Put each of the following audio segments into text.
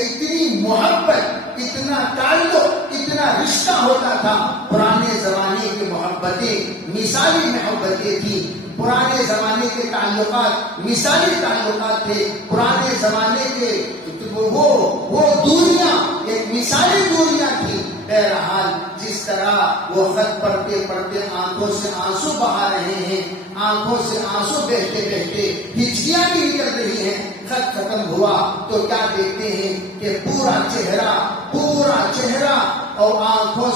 اتنی محبت، اتنا تعلق، اتنا رشتہ ہوتا تھا. پرانے زمانے کی محبتیں مثالی محبتیں تھیں. پرانے زمانے کے تعلقات مثالی تعلقات تھے. پرانے زمانے کے وہ دنیا ایک مثالی دنیا تھی. بہرحال جس طرح وہ خط پڑھتے پڑھتے آنکھوں سے آنسو بہا رہے ہیں، آنکھوں سے آنسو بہتے بہتے ہچکیاں بھی نکل رہی ہیں. خط ختم ہوا تو کیا دیکھتے ہیں کہ پورا چہرہ اور آنکھوں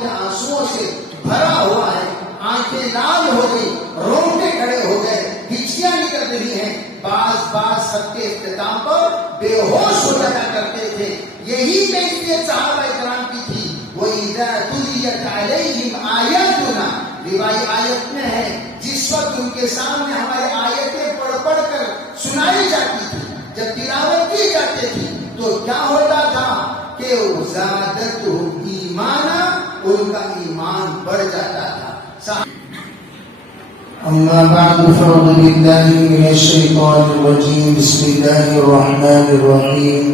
کے آنسوؤں سے بھرا ہوا ہے. آنکھیں لال ہو گئی، رونگٹے کھڑے ہو گئے، ہچکیاں نکل رہی ہیں. بعض خط کے اختتام پر بے ہوش ہو جایا کرتے تھے. یہی کیفیت صحابہ کرام کی تھی. وَإِذَا تُلِيَتْ عَلَيْهِمْ آيَاتُنَا، روایت آیت میں ہے جس وقت ان کے سامنے ہماری آیتیں پڑھ کر سنائی جاتی تھی، جب تلاوت کی جاتی تھی تو کیا ہوتا تھا کہ زادتہم ایمانا، ان کا ایمان بڑھ جاتا تھا. أما بعد فأعوذ بالله من الشيطان الرجيم. بسم الله الرحمن الرحيم.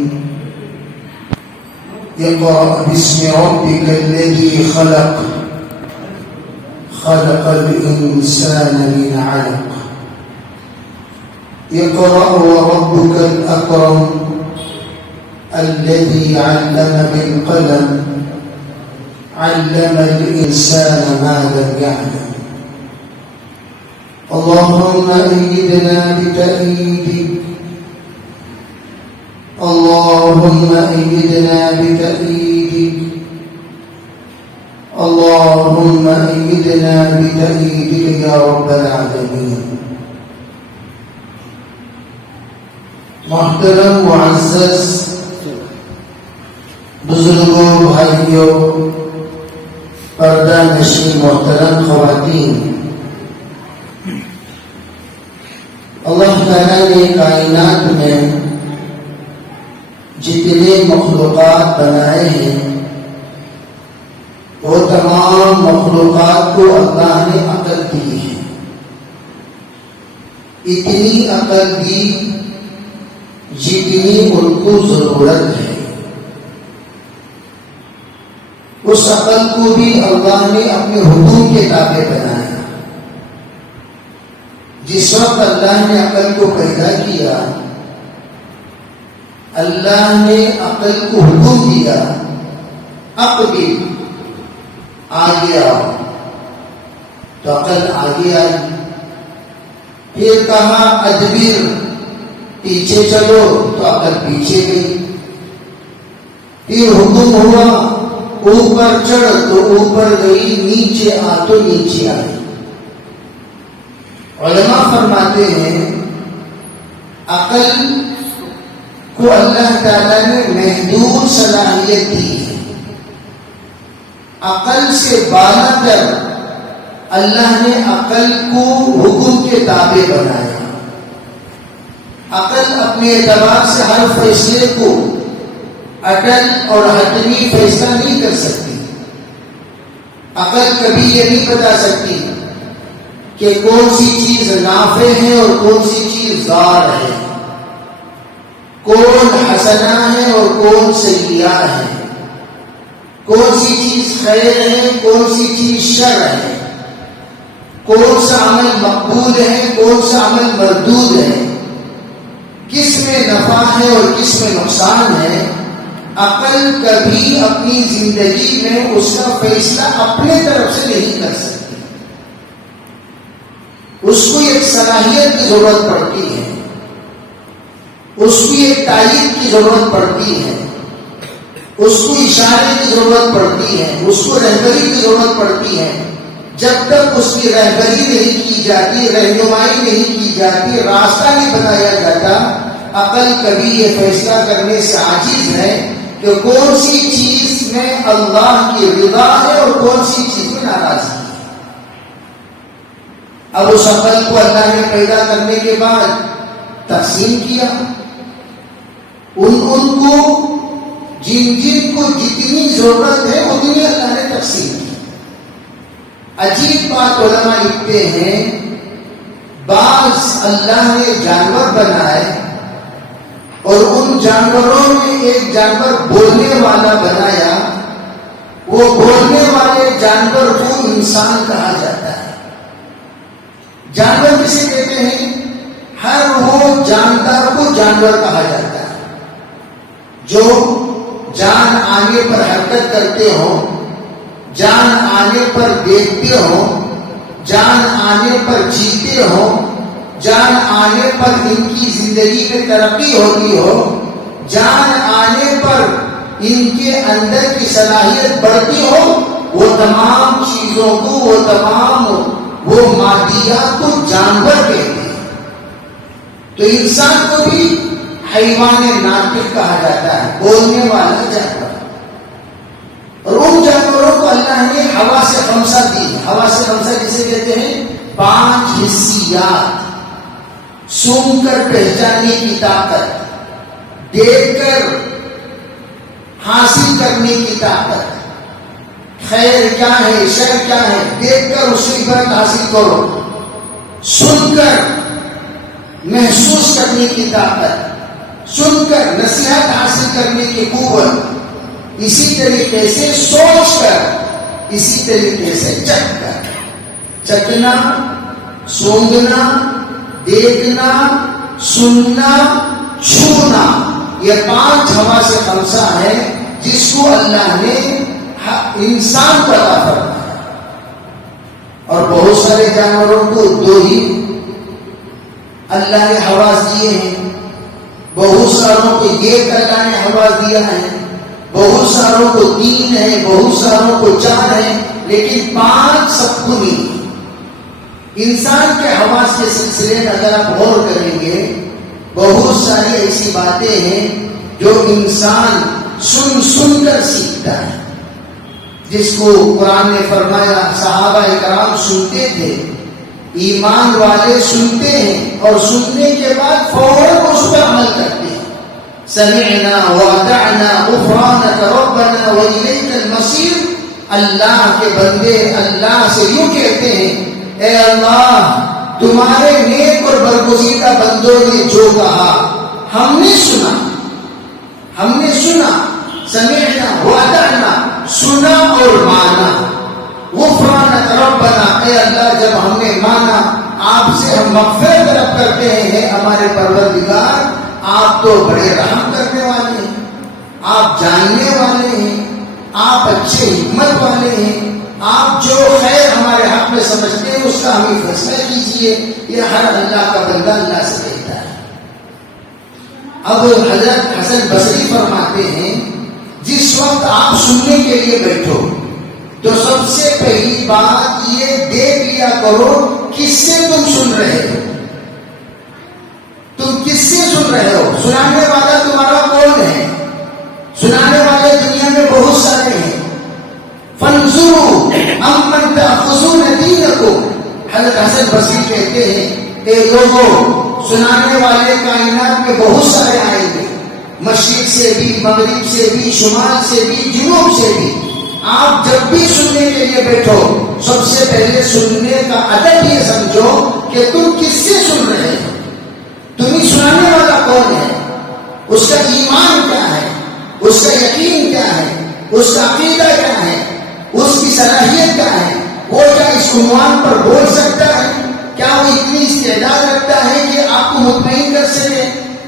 اقرأ باسم ربك الذي خلق الإنسان من علق. اقرأ وربك الأكرم الذي علم بالقلم علم الإنسان ما لم يعلم. اللهم أيدنا بتأييدك، اللهم أيدنا بتأييدك، اللهم أيدنا بتأييدك يا رب العالمين. محترم معزز بزرگوں، بھائیوں، پردہ نشین محترم خواتین، اللہ تعالیٰ نے کائنات میں جتنے مخلوقات بنائے ہیں وہ تمام مخلوقات کو اللہ نے عقل دی ہے. اتنی عقل دی جتنی ان کو ضرورت ہے. اس عقل کو بھی اللہ نے اپنے حکم کے تابع بنایا. جس وقت اللہ نے عقل کو پیدا کیا، اللہ نے عقل کو حکم دیا عقل آگے آؤ، تو عقل آگے آئی. پھر کہا ادبر پیچھے چلو، تو عقل پیچھے گئی. پھر حکم ہوا اوپر چڑھ، تو اوپر گئی. نیچے آ تو نیچے آئی. علماء فرماتے ہیں عقل کو اللہ تعالیٰ نے محدود صلاحیت دی ہے. عقل سے بالا تر اللہ نے عقل کو حکم کے تابع بنایا. عقل اپنے اعتبار سے ہر فیصلے کو اٹل اور حتمی فیصلہ نہیں کر سکتی. عقل کبھی یہ نہیں بتا سکتی کہ کون سی چیز نافع ہے اور کون سی چیز ضار ہے، کون حسنہ ہے اور کون سیئہ ہے، کون سی چیز خیر ہے، کون سی چیز شر ہے، کون سا عمل مقبول ہے، کون سا عمل مردود ہے، کس میں نفع ہے اور کس میں نقصان ہے. عقل کبھی اپنی زندگی میں اس کا فیصلہ اپنے طرف سے نہیں کر سکتی. اس کو ایک صلاحیت کی ضرورت پڑتی ہے، اس کو ایک تائید کی ضرورت پڑتی ہے، اس کو اشارے کی ضرورت پڑتی ہے، اس کو رہبری کی ضرورت پڑتی ہے. جب تک اس کی رہبری نہیں کی جاتی، رہنمائی نہیں کی جاتی، راستہ نہیں بتایا جاتا، عقل کبھی یہ فیصلہ کرنے سے عاجز ہے کہ کون سی چیز میں اللہ کی رضا ہے اور کون سی چیز میں ناراضگی ہے. اب اس عقل کو اللہ نے پیدا کرنے کے بعد تقسیم کیا. ان کو جن کو جتنی ضرورت ہے اتنی اللہ نے تقسیم کی. عجیب بات علماء لکھتے ہیں، بعض اللہ نے جانور بنائے اور ان جانوروں میں ایک جانور بولنے والا بنایا. وہ بولنے والے جانور کو انسان کہا جاتا ہے. جانور کسے کہتے ہیں؟ ہر وہ جاندار کو جانور کہا جاتا ہے جو جان آنے پر حرکت کرتے ہو، جان آنے پر دیکھتے ہو، جان آنے پر جیتے ہو، جان آنے پر ان کی زندگی میں ترقی ہوتی ہو، جان آنے پر ان کے اندر کی صلاحیت بڑھتی ہو. وہ تمام چیزوں کو، وہ تمام وہ مادیات کو جانور کہتے ہیں. تو انسان کو بھی حیوان ناطق کہا جاتا ہے، بولنے والا جانور. اور ان جانوروں کو اللہ نے حواس خمسہ دی. حواس خمسہ جسے کہتے ہیں 5 حسیات: سونگھ کر پہچاننے کی طاقت، دیکھ کر حاصل کرنے کی طاقت، خیر کیا ہے شر کیا ہے دیکھ کر اس کی عبرت حاصل کرو، سن کر محسوس کرنے کی طاقت، سن کر نصیحت حاصل کرنے کی قوت، اسی طریقے سے سوچ کر، اسی طریقے سے چکھ کر. چکھنا، سونگنا، دیکھنا، سننا، چھونا، یہ 5 حواس خمسہ ہے جس کو اللہ نے انسان کو عطا فرمایا. اور بہت سارے جانوروں کو 2 ہی اللہ نے حواس دیے ہیں. بہت ساروں کو ایک اللہ نے حواس دیا ہے، بہت ساروں کو 3 ہے، بہت ساروں کو 4 ہے، لیکن 5 سب کو نہیں. انسان کے حواس کے سلسلے میں اگر آپ غور کریں گے، بہت ساری ایسی باتیں ہیں جو انسان سن سن کر سیکھتا ہے. جس کو قرآن نے فرمایا صحابہ کرام سنتے تھے، ایمان والے سنتے ہیں اور سننے کے بعد فوراً اس پر عمل کرتے ہیں. سمعنا واطعنا غفرانک ربنا والیک المصیر. اللہ کے بندے اللہ سے یوں کہتے ہیں، اے اللہ تمہارے نیک اور برگزیدہ بندوں نے جو کہا ہم نے سنا، ہم نے سنا. سمعنا واطعنا، سنا اور مانا. غفرانک ربنا، اے اللہ جب ہم نے مانا آپ سے ہم مغفرت طلب کرتے ہیں. ہمارے پروردگار آپ تو بڑے رحم کرنے والے ہیں، آپ جاننے والے ہیں، آپ اچھے حکمت والے ہیں، آپ جو خیر ہمارے حق میں سمجھتے ہیں اس کا ہمیں فیصلہ کیجیے. یہ ہر اللہ کا بندہ اللہ سے کہتا ہے. اب حضرت حسن بصری فرماتے ہیں جس وقت آپ سننے کے لیے بیٹھو تو سب سے پہلی بات یہ دیکھ لیا کرو کس سے تم سن رہے ہو. تم کس سے سن رہے ہو؟ سنانے والا تمہارا کون ہے؟ سنانے والے دنیا میں بہت سارے ہیں. فانظروا امن تأخذون دینکم. حضرت حسن بصری کہتے ہیں اے لوگوں، سنانے والے کائنات میں بہت سارے آئیں گے، مشرق سے بھی، مغرب سے بھی، شمال سے بھی، جنوب سے بھی. آپ جب بھی سننے کے لیے بیٹھو سب سے پہلے سننے کا ادب یہ سمجھو کہ تم کس سے سن رہے ہو. تمہیں سنانے والا کون ہے، اس کا ایمان کیا ہے، اس کا یقین کیا ہے، اس کا عقیدہ کیا ہے، اس کی صلاحیت کیا ہے. وہ کیا اس عنوان پر بول سکتا ہے؟ کیا وہ اتنی استعداد رکھتا ہے کہ آپ کو مطمئن کر سکے؟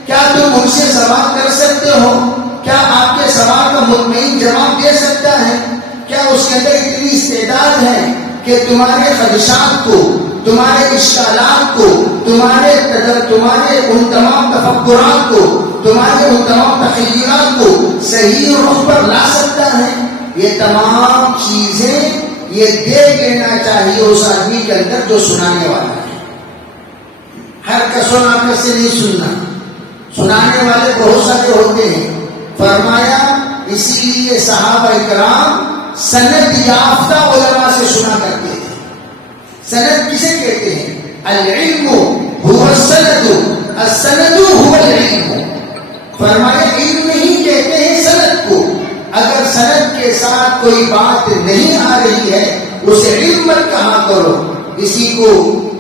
کیا تم ان سے سوال کر سکتے ہو؟ کیا آپ کے سوال کا مطمئن جواب دے سکتا ہے؟ کیا اس کے اندر اتنی استعداد ہے کہ تمہارے خدشات کو، تمہارے اشکالات کو، تمہارے ان تمام تفکرات کو، تمہارے ان تمام تخیلات کو صحیح رخ پر لا سکتا ہے؟ یہ تمام چیزیں یہ دیکھ لینا چاہیے اس آدمی کے اندر جو سنانے والا ہے. ہر کسوں آپ سے نہیں سننا. سنانے والے بہت سارے ہوتے ہیں. فرمایا اسی لیے صحابہ کرام سند یافتہ علماء سے سنا کرتے تھے. سند کسے کہتے ہیں؟ العلم هو السند، السند هو العلم. فرمایا علم نہیں کہتے ہیں سند کو. اگر سند کے ساتھ کوئی بات نہیں آ رہی ہے اسے علم مت کہا کرو. اسی کو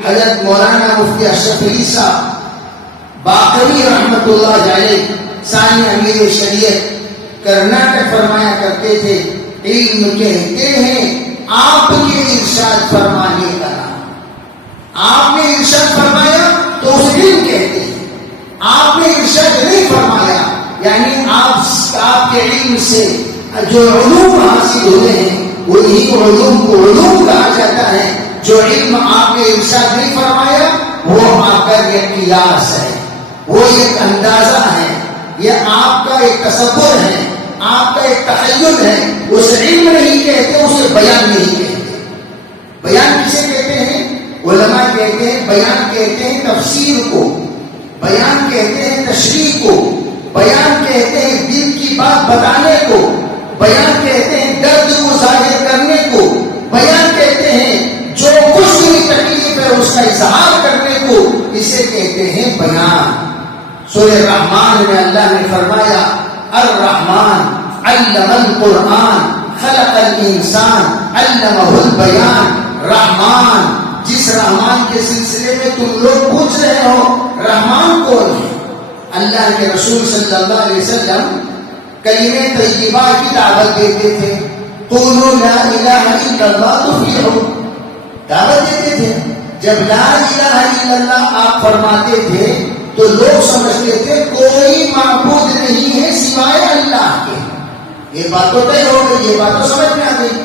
حضرت مولانا مفتی اشرف علی صاحب باقری رحمت اللہ علیہ ثانی امیر شریعت کرناٹک فرمایا کرتے تھے، علم کہتے ہیں آپ کے ارشاد فرمانے کا نام۔ آپ نے ارشاد فرمایا تو اسے علم کہتے ہیں، آپ نے ارشاد نہیں فرمایا یعنی آپ کے علم سے جو علوم حاصل ہوئے ہیں وہی علوم کو علوم کہا جاتا ہے۔ جو علم آپ نے ارشاد نہیں فرمایا وہ آپ کا ایک قیاس ہے، وہ ایک اندازہ ہے، یہ آپ کا ایک تصور ہے، آپ کا ایک تخیل ہے، اسے علم نہیں کہتے، اسے بیان نہیں کہتے۔ بیان کسے کہتے ہیں؟ علماء کہتے ہیں بیان کہتے ہیں تفسیر کو، بیان کہتے ہیں تشریح کو، بیان کہتے ہیں دل کی بات بتانے کو، بیان کہتے ہیں درد کو ظاہر کرنے کو، بیان کہتے ہیں جو کچھ بھی تکلیف ہے اس کا اظہار کرنے کو، اسے کہتے ہیں بیان۔ سورہ رحمان میں اللہ نے فرمایا الرحمن علم القرآن خلق الانسان علمہ البیان۔ رحمان، جس رحمان کے سلسلے میں تم لوگ پوچھ رہے ہو، رحمان کون ہے؟ اللہ کے رسول صلی اللہ علیہ وسلم کلمہ طیبہ کی دعوت دیتے تھے، قولوا لا الہ الا اللہ تفلحوا، دعوت دیتے تھے۔ جب لا الہ الا اللہ آپ فرماتے تھے تو لوگ سمجھتے تھے کوئی معبود نہیں ہے سوائے اللہ کے۔ یہ بات تو طے ہو گئی، یہ بات تو سمجھ میں آ گئی۔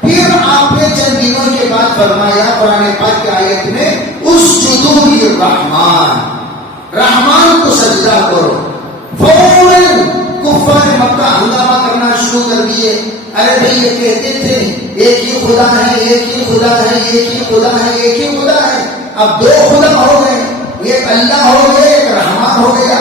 پھر آپ نے چند دنوں کے بعد فرمایا قرآن پاک کی آیت میں اسجدوا للرحمن، رحمان کو سجدہ کرو۔ فوراً کفار مکہ ہنگامہ کرنا شروع کر دیے، ارے بھائی یہ کہتے تھے ایک ہی خدا ہے، ایک ہی خدا ہے، ایک ہی خدا ہے، ایک ہی خدا ہے، اب دو خدا ہو گئے، ایک اللہ ہو گیا، ایک رحمان ہو گیا،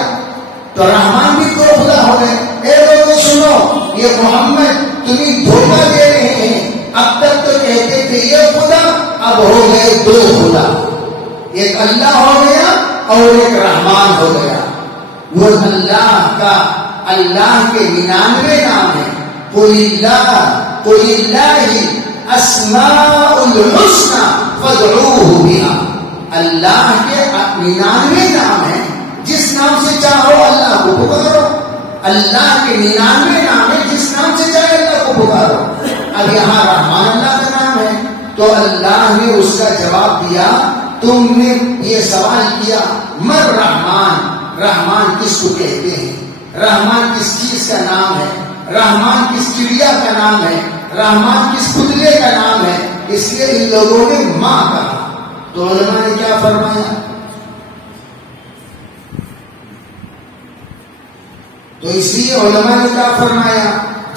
تو رحمان بھی دو خدا ہو گئے۔ اے لوگوں سنو، یہ محمد تمہیں دھوکہ دے رہے ہیں، اب تک تو کہتے تھے یہ خدا، اب ہو گئے دو خدا، ایک اللہ ہو گیا اور ایک رحمان ہو گیا۔ وہ اللہ کا، اللہ کے 99 نام ہیں، قل اللہ اسماء الحسنى فادعوه بها، اللہ کے 99 نام ہیں، جس نام سے چاہو اللہ کو پکارو۔ اللہ کے 99 نام ہیں، جس نام سے چاہے اللہ کو پکارو۔ اب یہاں رحمان اللہ کا نام ہے تو اللہ نے اس کا جواب دیا، تم نے یہ سوال کیا مر رحمان، رحمان کس کو کہتے ہیں، رحمان کس چیز کا نام ہے، رحمان کس چڑیا کا نام ہے، رحمان کس پتلے کا نام ہے، اس لیے ان لوگوں نے ماں کہا۔ تو علماء نے کیا فرمایا؟ تو اس لیے علماء نے کیا فرمایا؟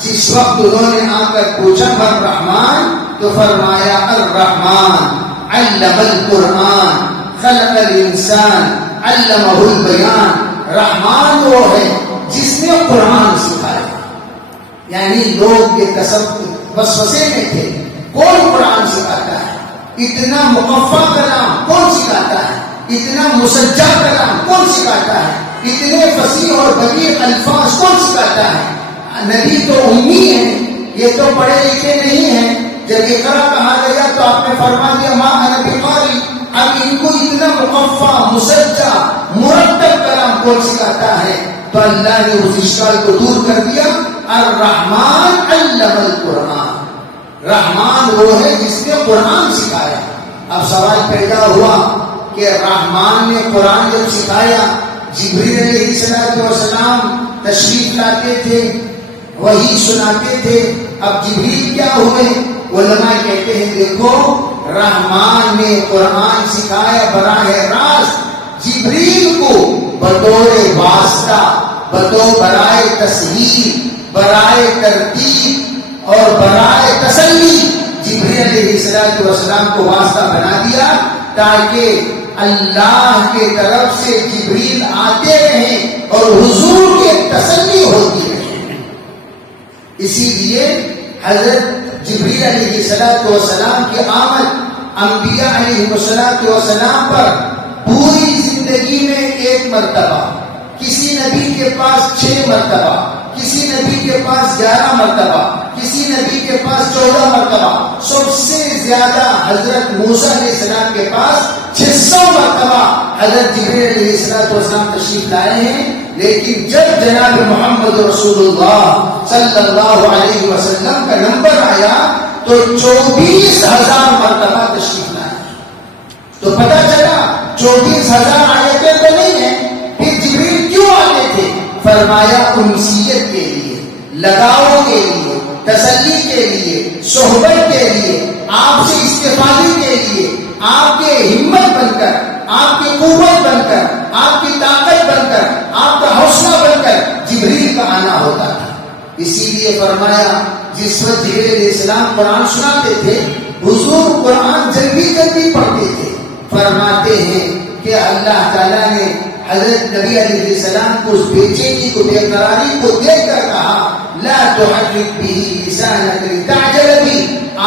جس وقت انہوں نے آ کر پوچھا مر رحمان تو فرمایا الرحمن علم القرآن خلق الانسان علمہ البیان۔ رحمان وہ ہے جس نے قرآن سکھایا، یعنی لوگ یہ وسوسے میں تھے کون قرآن سکھاتا ہے، اتنا مقفع کلام کون سکھاتا ہے، اتنا مسجع کلام کون سکھاتا ہے، اتنے فصیح اور بلیغ الفاظ کون سکھاتا ہے؟ نبی تو امی ہیں، یہ تو پڑھے لکھے نہیں ہیں۔ جب اقرا کہا گیا تو آپ نے فرما دیا ما انا بقاری۔ اب ان کو اتنا مقفع مسجع مرتب کلام کون سکھاتا ہے؟ تو اللہ نے اس اشکال کو دور کر دیا، الرحمن علم القرآن، رحمان وہ ہے جس نے قرآن سکھایا۔ اب سوال پیدا ہوا کہ رحمان نے قرآن جب سکھایا، جبریل علیہ السلام تشریف لاتے تھے، وہی سناتے تھے، اب جبریل کیا ہوئے؟ علماء کہتے ہیں دیکھو رحمان نے قرآن سکھایا براہ راست جبریل کو بطور واسطہ، برائے تصحیح، برائے ترتیب اور برائے تسلی جبریل علیہ السلام کو واسطہ بنا دیا تاکہ اللہ کے طرف سے جبریل آتے رہیں اور حضور کی تسلی ہوتی رہے۔ اسی لیے حضرت جبریل علیہ السلام کی آمد انبیاء علیہ السلام پر پوری زندگی میں ایک مرتبہ، کسی نبی کے پاس 6 مرتبہ، کسی نبی کے پاس 11 مرتبہ، کسی نبی کے پاس 14 مرتبہ، سب سے زیادہ حضرت موسیٰ علیہ السلام کے پاس 600 مرتبہ حضرت جبریل علیہ السلام تشریف لائے ہیں. لیکن جب جناب محمد رسول اللہ صلی اللہ علیہ وسلم کا نمبر آیا تو 24,000 مرتبہ تشریف لائے. تو پتہ چلا 24,000 آیتیں تو نہیں ہیں. پھر جبریل کیوں آتے تھے؟ فرمایا انسیت کے لیے، لگاؤ کے لیے، تسلی کے لیے، صحبت کے لیے، آپ سے استفادے کے لیے، آپ کے ہمت بن کر، آپ کی قوت بن کر، آپ کی طاقت بن کر، آپ کا حوصلہ بن کر جبریل کا آنا ہوتا تھا. اسی لیے فرمایا جس وقت جبریل علیہ السلام قرآن سناتے تھے حضور قرآن جلدی جلدی پڑھتے تھے. فرماتے ہیں کہ اللہ تعالیٰ نے حضرت نبی علیہ السلام کو اس بے چینی کو، بے قراری کو دیکھ کر کہا لا تحرک به لسانک لتعجل به.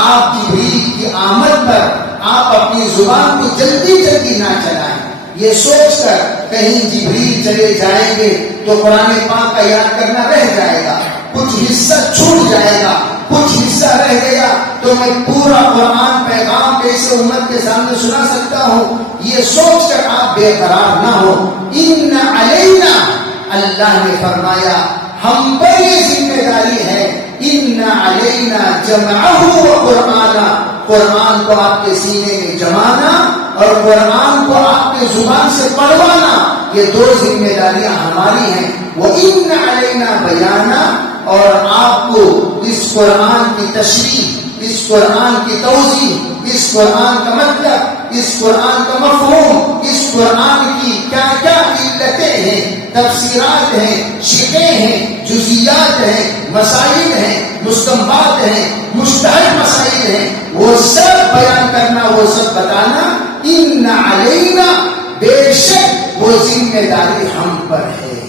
آپ جبریل کی آمد پر آپ اپنی زبان کو جلدی جلدی نہ چلائیں، یہ سوچ کر کہیں جبریل چلے جائیں گے تو قرآن پاک کا یاد کرنا رہ جائے گا، کچھ حصہ چھوٹ جائے گا، کچھ حصہ رہ گیا تو میں پورا قرآن پیغام کیسے امت کے سامنے سنا سکتا ہوں. یہ سوچ کر آپ بے قرار نہ ہو. ان علینا، اللہ نے فرمایا ہم پر یہ ذمہ داری ہے، ان علینا جمعہ و قرآنا، قرآن کو آپ کے سینے میں جمانا اور قرآن کو آپ کے زبان سے پڑھوانا، یہ دو ذمہ داریاں ہماری ہیں. وَإِنَّ عَلَيْنَا بَيَانًا، اور آپ کو اس قرآن کی تشریح، اس قرآن کی توضیح، اس قرآن کا مطلب، اس قرآن کا مفہوم، اس قرآن کی کیا کیا علتیں ہیں، تفسیرات ہیں، شقیں ہیں، جزیات ہیں، مسائل ہیں، مستنبات ہیں، مشتہر مسائل ہیں، وہ سب بیان کرنا، وہ سب بتانا. ان علینا، بے شک وہ ذمہ داری ہم پر ہے.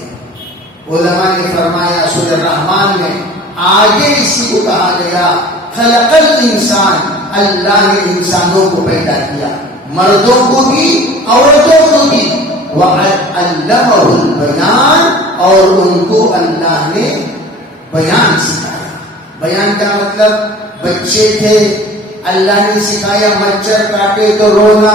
علماء نے فرمایا سورہ الرحمن میں آگے اسی کو کہا گیا خلق الانسان، اللہ نے انسانوں کو پیدا کیا، مردوں کو بھی عورتوں کو بھی. وَعَلَّمَهُ الْبَيَانَ، اور ان کو اللہ نے بیان سکھایا. بیان کا مطلب بچے تھے، اللہ نے سکھایا مچھر کاٹے تو رونا،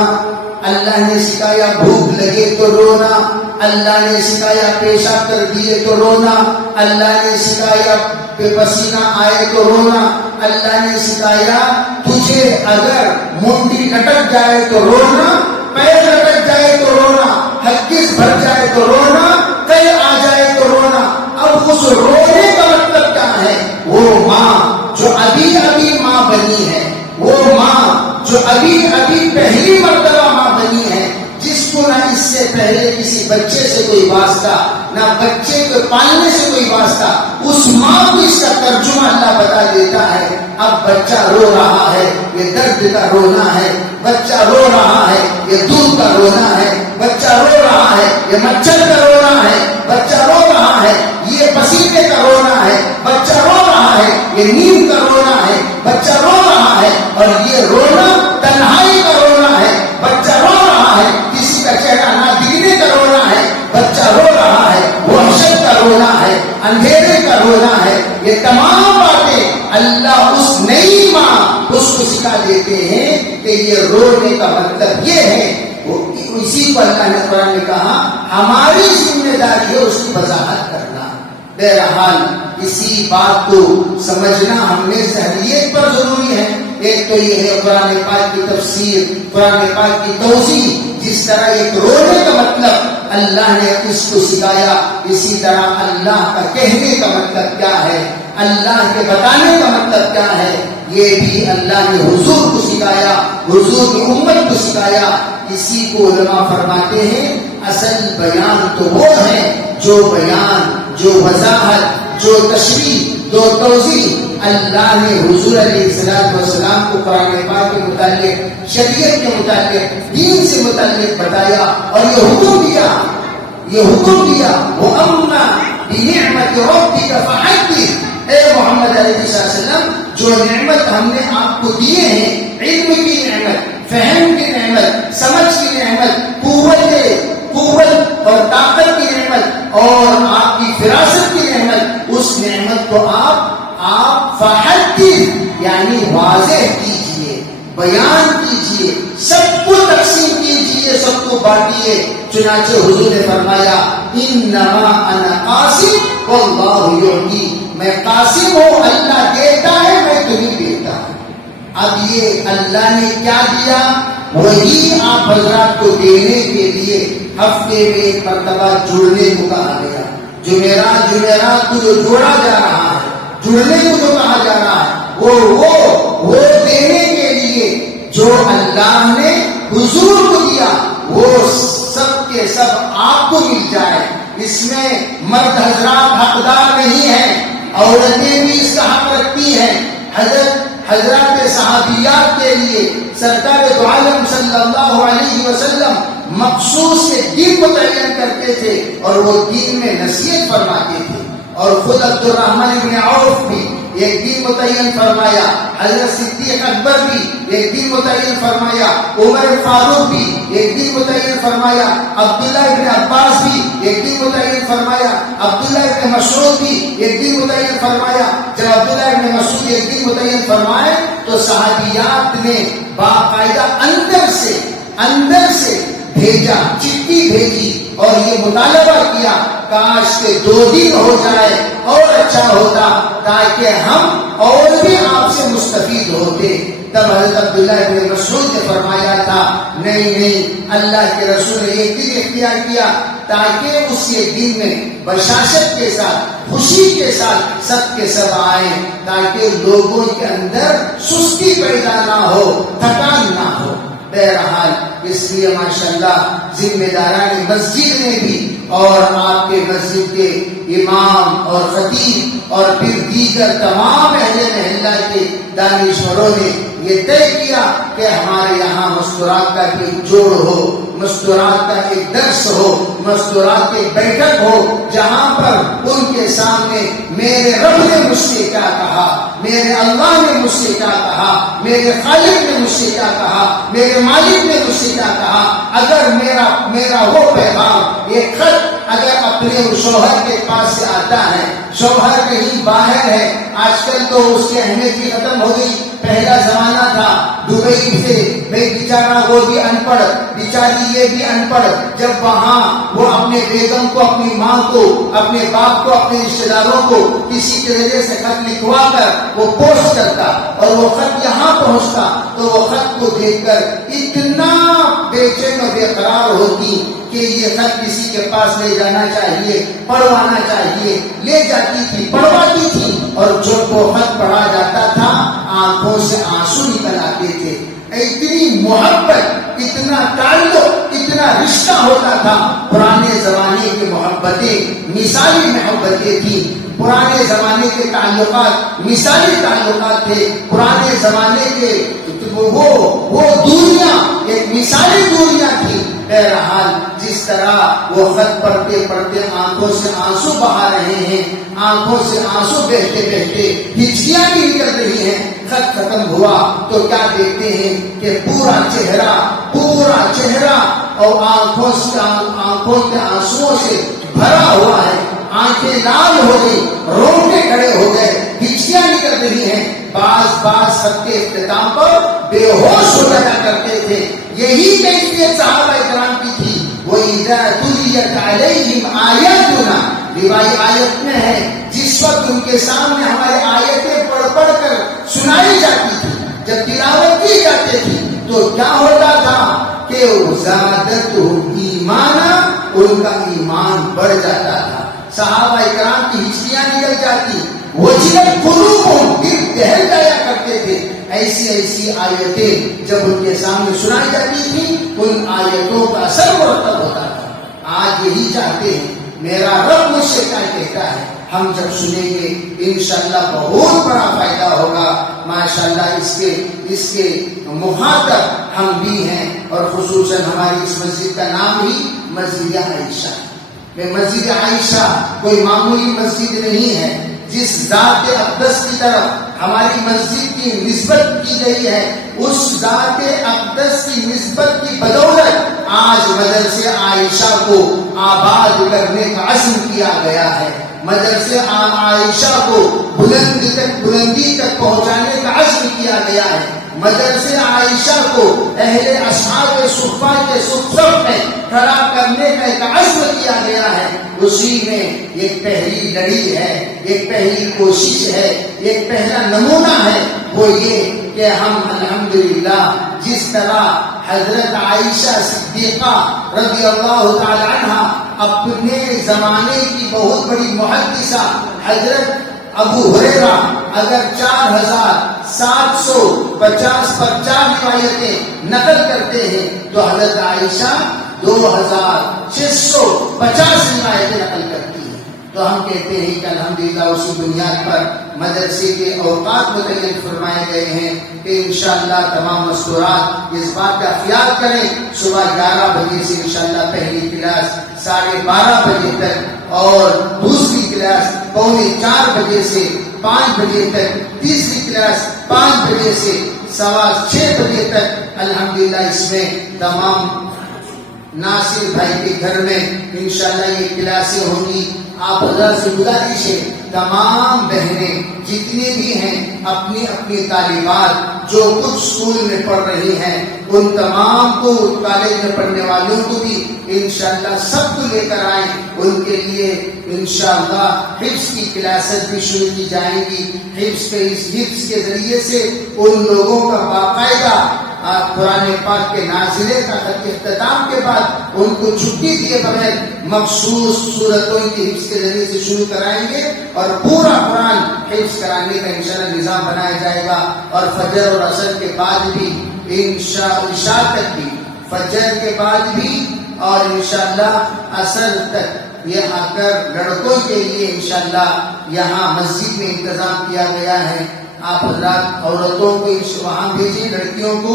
اللہ نے سکھایا بھوک لگے تو رونا، اللہ نے سکھایا پیشاب کر دیے تو رونا، اللہ نے سکھایا پسینہ آئے تو رونا، اللہ نے سکھایا تجھے اگر منڈی لٹک جائے تو رونا، پیر لٹک جائے تو رونا، ہگس بھر جائے تو رونا، کل آ جائے تو رونا. اب اس رونے کا مطلب کیا ہے؟ وہ ماں جو ابھی ابھی ماں بنی ہے، وہ ماں جو ابھی ابھی پہلی مرتبہ ماں بنی ہے، جس کو نہ اس سے پہلے کسی بچے سے کوئی واسطہ، نہ بچے کو پالنے سے کوئی واسطہ، اس ماں کو اس کا ترجمہ اللہ بتا دیتا ہے. اب بچہ رو رہا ہے، یہ درد کا رونا ہے، بچہ رو رہا ہے، یہ دودھ کا رونا ہے، بچہ رو رہا ہے، یہ مچھر کا رونا ہے، بچہ رو رہا ہے، یہ پسینے کا رونا ہے، بچہ رو رہا ہے، یہ نیند کا رونا ہے، بچہ رو رہا ہے. اور یہ رونا تنہائی کا رونا ہے، بچہ رو رہا ہے، کسی کا چہرہ نہ دکھنے کا رونا ہے، بچہ رو رہا ہے، وحشت کا رونا ہے، اندھیرے کا رونا ہے. یہ تمام باتیں اللہ اس نئی ماں اس کو سکھا دیتے ہیں کہ یہ رونے کا مطلب یہ ہے. اسی کو اللہ نے قرآن میں کہا ہماری ذمہ داری ہے اس کی وضاحت کرنا. بہرحال اسی بات کو سمجھنا ہم نے ذہنیت پر ضروری ہے. ایک تو یہ ہے قرآن پاک کی تفسیر، قرآن پاک کی توضیح. جس طرح ایک رونے کا مطلب اللہ نے اس کو سکھایا، اسی طرح اللہ کا کہنے کا مطلب کیا ہے، اللہ کے بتانے کا مطلب کیا ہے، یہ بھی اللہ نے حضور کو سکھایا، حضور کی امت کو سکھایا. اسی کو علماء فرماتے ہیں اصل بیان تو وہ ہے جو بیان، جو وضاحت، جو تشریح، جو توضیح اللہ نے حضور علیہ السلام کو قرآن پاک کے متعلق، شریعت کے متعلق، دین سے متعلق بتایا اور یہ حکم دیا، وَأَمَّا بِنِعْمَةِ رَبِّكَ فَحَدِّثْ. اے محمد علیہ السلام، جو نعمت ہم نے آپ کو دیے ہیں، علم کی نعمت، فہم کی نعمت، سمجھ کی نعمت، قوت اور طاقت کی نعمت اور آپ کی فراست کی نعمت، اس نعمت کو آپ فحدث یتیم یعنی واضح کیجئے، بیان کیجئے، سب کو تقسیم کیجئے، سب کو بانٹیے۔ چنانچہ حضور نے فرمایا انما انا قاسم واللہ یعطی، میں قاسم ہوں، اللہ دیتا ہے، میں تمہیں دیتا ہوں۔ اب یہ اللہ نے کیا دیا وہی آپ حضرات کو دینے کے لیے ہفتے میں ایک مرتبہ جڑنے کو کہا گیا۔ جمعرات کو جو جوڑا جا رہا ہے، جڑنے کو جو کہا جا رہا ہے، وہ دینے کے لیے جو اللہ نے حضور کو دیا وہ سب کے سب آپ کو مل جائے۔ اس میں مرد حضرات حقدار نہیں ہیں، عورتیں بھی اس کا حق رکھتی ہیں۔ حضرات صحابیات کے لیے سرکار دو عالم صلی اللہ علیہ وسلم مخصوص ایک دن متعین کرتے تھے اور وہ دین میں نصیحت فرماتے تھے، اور خود عبد الرحمن بن عوف بھی ایک دن متعین فرمایا، حضرت صدیق اکبر بھی ایک دن متعین فرمایا، عمر فاروق بھی ایک دن متعین فرمایا، عبداللہ ابن عباس بھی ایک دن متعین فرمایا، عبداللہ ابن مسعود بھی ایک دن متعین فرمایا۔ جب عبداللہ ابن مسعود ایک دن متعین فرمائے تو صحابیات نے باقاعدہ اندر سے بھیجا، چٹھی بھیجی اور یہ مطالبہ کیا کاش کے 2 دن ہو جائے اور اچھا ہوتا تاکہ ہم اور بھی آپ سے مستفید ہوتے۔ تب حضرت عبداللہ ابن مسعود نے فرمایا تھا نہیں، اللہ کے رسول نے ایک دن اختیار کیا تاکہ اس ایک دن میں بشاشت کے ساتھ، خوشی کے ساتھ سب کے سب آئیں، تاکہ لوگوں کے اندر سستی پیدا نہ ہو، تھکان نہ ہو۔ بہرحال اس لیے ماشاءاللہ ذمہ داران مسجد نے بھی اور آپ کے مسجد کے امام اور خطیب اور پھر دیگر تمام اہل محلہ کے دانشوروں نے یہ طے کیا کہ ہمارے یہاں مستورات کا ایک جوڑ ہو، مستورات کا ایک درس ہو، مستورات کی بیٹھک ہو، جہاں پر ان کے سامنے میرے رب نے مجھ سے کیا کہا، میرے اللہ نے مجھ سے کیا کہا، میرے خالق نے مجھ سے کیا کہا، میرے مالک نے مجھ سے کیا کہا۔ اگر میرا وہ پیغام، یہ خط اگر اپنے شوہر کے پاس سے آتا ہے، شوہر کہیں باہر ہے، آج کل تو اس کی اہمیت ہی ختم ہو گئی، پہلا زمانہ تھا دبئی سے بھائی بیچارہ وہ بھی ان پڑھ، بیچاری یہ بھی ان پڑھ، جب وہاں وہ اپنے بیگم کو، اپنی ماں کو، اپنے باپ کو، اپنے رشتے داروں کو کسی کے ذریعے سے خط لکھوا کر وہ پوسٹ کرتا اور وہ خط یہاں پہنچتا تو وہ خط کو دیکھ کر اتنا بے چین و بے قرار ہوتی کہ یہ خط کسی کے پاس لے جانا چاہیے، پڑھوانا چاہیے، لے جاتی تھی، پڑھواتی تھی، اور جب وہ خط پڑھا جاتا تھا آنکھوں سے آنسو نکل آتے تھے۔ اتنی محبت، اتنا تعلق، اتنا رشتہ ہوتا تھا۔ پرانے زمانے کی محبتیں مثالی محبتیں تھیں، پرانے زمانے کے تعلقات مثالی تعلقات تھے، پرانے زمانے کے وہ دوریاں ایک مثالی دوریاں تھی۔ بہرحال جس طرح وہ خط پڑھتے پڑھتے آنکھوں سے آنسو بہا رہے ہیں، آنکھوں سے آنسو بہتے بہتے ہچکیاں بھی نکل رہی ہیں، خط ختم ہوا تو کیا دیکھتے ہیں کہ پورا چہرہ اور آنکھوں کے آنسوؤں سے بھرا ہوا ہے، آنکھیں لال ہو گئی، رونگٹے کھڑے ہو گئے، ہچکیاں نکل رہی ہیں۔ بعض سب کے اختتام پر بے ہوش ہو جایا کرتے تھے۔ یہی کیفیت صحابہ کرام کی تھی۔ وَإِذَا تُلِيَتْ عَلَيْهِمْ آيَاتُنَا، روایت آیت میں ہے جس وقت ان کے سامنے ہماری آیتیں پڑھ کر سنائی جاتی تھی، جب تلاوت کی جاتی تھی تو کیا ہوتا تھا کہ زادتہم ایمانا، ان کا ایمان بڑھ جاتا تھا۔ صحابہ کرام کی ہچکیاں نکل جاتی، وجلت قلوبہم، دل دہل جایا کرتے تھے۔ ایسی آیتیں جب ان کے سامنے سنائی جاتی تھی ان آیتوں کا اثر مرتب ہوتا تھا۔ آج یہی چاہتے ہیں میرا رب مجھ سے کیا کہتا ہے، ہم جب سنیں گے انشاءاللہ بہت بڑا فائدہ ہوگا۔ ماشاءاللہ اس کے مخاطب ہم بھی ہیں، اور خصوصاً ہماری اس مسجد کا نام ہی مسجد عائشہ۔ مسجد عائشہ کوئی معمولی مسجد نہیں ہے، جس ذات اقدس کی طرف ہماری مسجد کی نسبت کی گئی ہے، اس ذات اقدس کی نسبت کی بدولت آج مدرسے عائشہ کو آباد کرنے کا عزم کیا گیا ہے، مدرسے عائشہ کو بلندی تک پہنچانے کا عزم کیا گیا ہے. مدرسے عائشہ کو اہل اصحاب صفہ کے صف میں کھڑا کرنے کا ایک عزم کیا گیا ہے. اسی میں ایک پہلی لڑی ہے، ایک پہلی کوشش ہے، ایک پہلا نمونہ ہے. وہ یہ کہ ہم الحمدللہ جس طرح حضرت عائشہ صدیقہ رضی اللہ تعالی عنہ اپنے زمانے کی بہت بڑی محدثہ حضرت ابو ہریرہ اگر 4750 پر 4 روایتیں نقل کرتے ہیں تو حضرت عائشہ 2650 روایتیں نقل کرتی ہیں. تو ہم کہتے ہیں کہ الحمدللہ اسی بنیاد پر مدرسے کے اوقات متعین فرمائے گئے ہیں کہ انشاءاللہ تمام مستورات اس بات کا خیال کریں. صبح 11 بجے سے انشاءاللہ پہلی کلاس 12:30 بجے تک اور دوسری کلاس 3:45 بجے سے 5 بجے تک، تیسری کلاس 5 بجے سے 6:15 بجے تک. الحمدللہ اس میں تمام ناصر بھائی کے گھر میں انشاءاللہ یہ کلاسیں ہوں گی. آپ حضرات سے گزارش ہے تمام بہنیں جتنی بھی ہیں اپنی اپنی طالبات جو کچھ اسکول میں پڑھ رہی ہیں ان تمام کو، کالج میں پڑھنے والوں کو بھی انشاءاللہ سب کو لے کر آئیں. ان کے لیے انشاءاللہ حفظ کی کلاسز بھی شروع کی جائیں گی. حفظ کے ذریعے سے ان لوگوں کا باقاعدہ قرآن پاک کے نازلے کا اختتام کے بعد ان کو چھٹی دیے بغیر مخصوص صورتوں کی حفظ کے ذریعے سے شروع کرائیں گے اور پورا قرآن حفظ کرانے کا انشاءاللہ نظام بنایا جائے گا. اور فجر اور عصر کے بعد بھی عشاء تک بھی، فجر کے بعد بھی اور انشاءاللہ عصر تک یہ آ کر لڑکوں کے لیے انشاءاللہ یہاں مسجد میں انتظام کیا گیا ہے. آپ حضرات عورتوں کو وہاں بھیجیں، لڑکیوں کو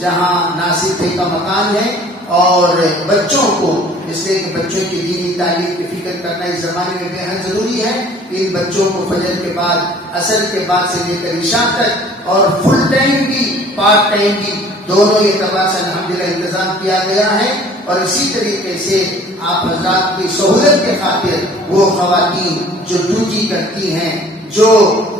جہاں ناصر بھائی کا مکان ہے، اور بچوں کو، اس لیے کہ بچوں کی دینی تعلیم کی فکر کرنا اس زمانے میں بے حد ضروری ہے. ان بچوں کو فجر کے بعد، عصر کے بعد سے لے کر عشاء تک اور فل ٹائم بھی پارٹ ٹائم بھی دونوں اعتبار سے الحمدللہ انتظام کیا گیا ہے. اور اسی طریقے سے آپ حضرات کی سہولت کے خاطر وہ خواتین جو ڈیوٹی کرتی ہیں، جو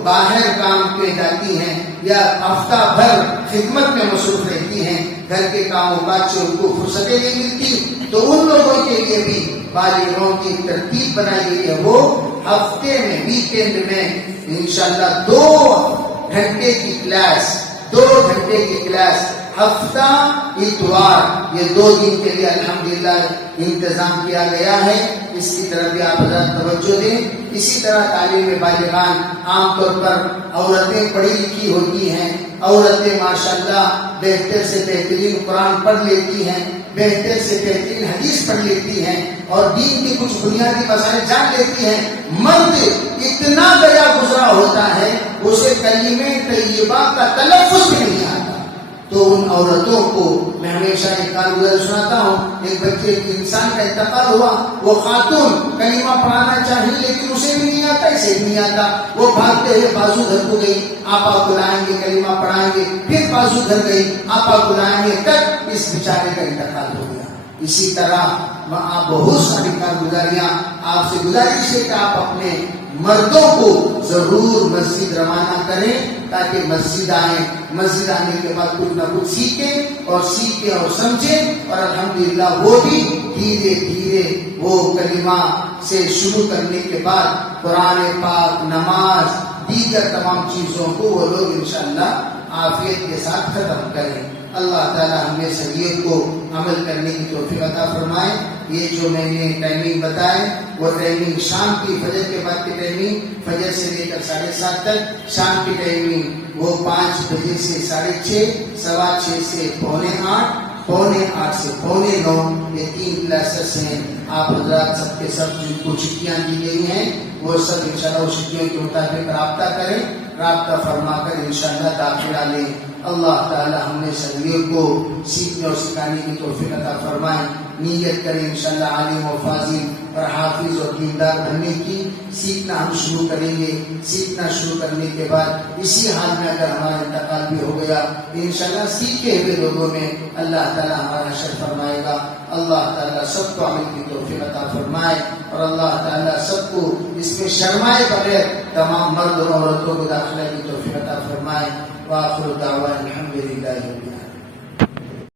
باہر کام پہ جاتی ہیں یا ہفتہ بھر خدمت میں مصروف رہتی ہیں، گھر کے کاموں کاج سے ان کو فرصتیں نہیں ملتی، تو ان لوگوں کے لیے بھی بالغوں کی ترتیب بنائی گئی ہے. وہ ہفتے میں ویکینڈ میں انشاءاللہ 2 گھنٹے کی کلاس ہفتہ اتوار، یہ 2 دن کے لیے الحمدللہ انتظام کیا گیا ہے. اس کی طرف بھی آپ حضرات توجہ دیں. اسی طرح تعلیم بالغان عام طور پر عورتیں پڑھی لکھی ہوتی ہیں، عورتیں ماشاءاللہ بہتر سے بہترین قرآن پڑھ لیتی ہیں، بہتر سے بہترین حدیث پڑھ لیتی ہیں اور دین کی کچھ بنیادی مسائل جان لیتی ہیں. مرد اتنا گیا گزرا ہوتا ہے اسے کلمہ طیبہ کا تلفظ بھی نہیں آتا. تو ان عورتوں کو میں ہمیشہ ایک کارگزار سناتا ہوں. ایک بچے، ایک انسان کا انتقال ہوا، وہ خاتون کلمہ پڑھانا چاہیے لیکن اسے بھی نہیں آتا، اسے بھی نہیں آتا. وہ بھاگتے ہوئے بازو گھر کو گئی، آپا بلائیں گے کلمہ پڑھائیں گے، پھر بازو گھر گئی، آپا بلائیں گے، تک اس بیچارے کا انتقال ہو گیا. اسی طرح آپ بہت ساری کارگزاریاں، آپ سے گزارش ہے کہ آپ اپنے مردوں کو ضرور مسجد روانہ کریں تاکہ مسجد آئیں. مسجد آنے کے بعد کچھ نہ کچھ سیکھیں اور سمجھیں، اور الحمدللہ وہ بھی دھیرے دھیرے وہ کلمہ سے شروع کرنے کے بعد قرآن پاک، نماز، دیگر تمام چیزوں کو وہ لوگ انشاءاللہ عافیت کے ساتھ ختم کریں. اللہ تعالی ہمیں سبیت کو عمل کرنے کی توفیق عطا فرمائے. یہ جو میں نے ٹائمنگ بتائے وہ ٹائمنگ شام کی، فجر کے بعد کی ٹائمنگ فجر سے لے کر 7:30 تک، شام کی ٹائمنگ وہ 5 بجے سے 6:30، 6:15 سے 7:45، 7:45 سے 8:45، یہ 3 کلاسز ہیں. آپ حضرات سب کے سب جن کو چھٹیاں دی گئی ہیں وہ سب انشاءاللہ اس چھٹیوں کے مطابق رابطہ کریں، رابطہ فرما کر انشاءاللہ داخلہ لیں. اللہ تعالی ہم نے سبیوں کو سیکھنے اور سکھانے کی توفیق عطا فرمائے. نیت کریں انشاءاللہ عالم و فاضل اور حافظ اور دیندار بننے کی. سیکھنا ہم شروع کریں گے. سیکھنا شروع کرنے کے بعد اسی حال میں اگر ہمارا انتقال بھی ہو گیا انشاءاللہ سیکھے ہوئے لوگوں میں اللہ تعالی ہمارا حشر فرمائے گا. اللہ تعالی سب کو عمل کی توفیق عطا فرمائے اور اللہ تعالی سب کو اس میں شرمائے بغیر تمام مرد و عورتوں کو داخلہ کی توفیق عطا فرمائے. وآخر دعوانا الحمدللہ رب العالمین.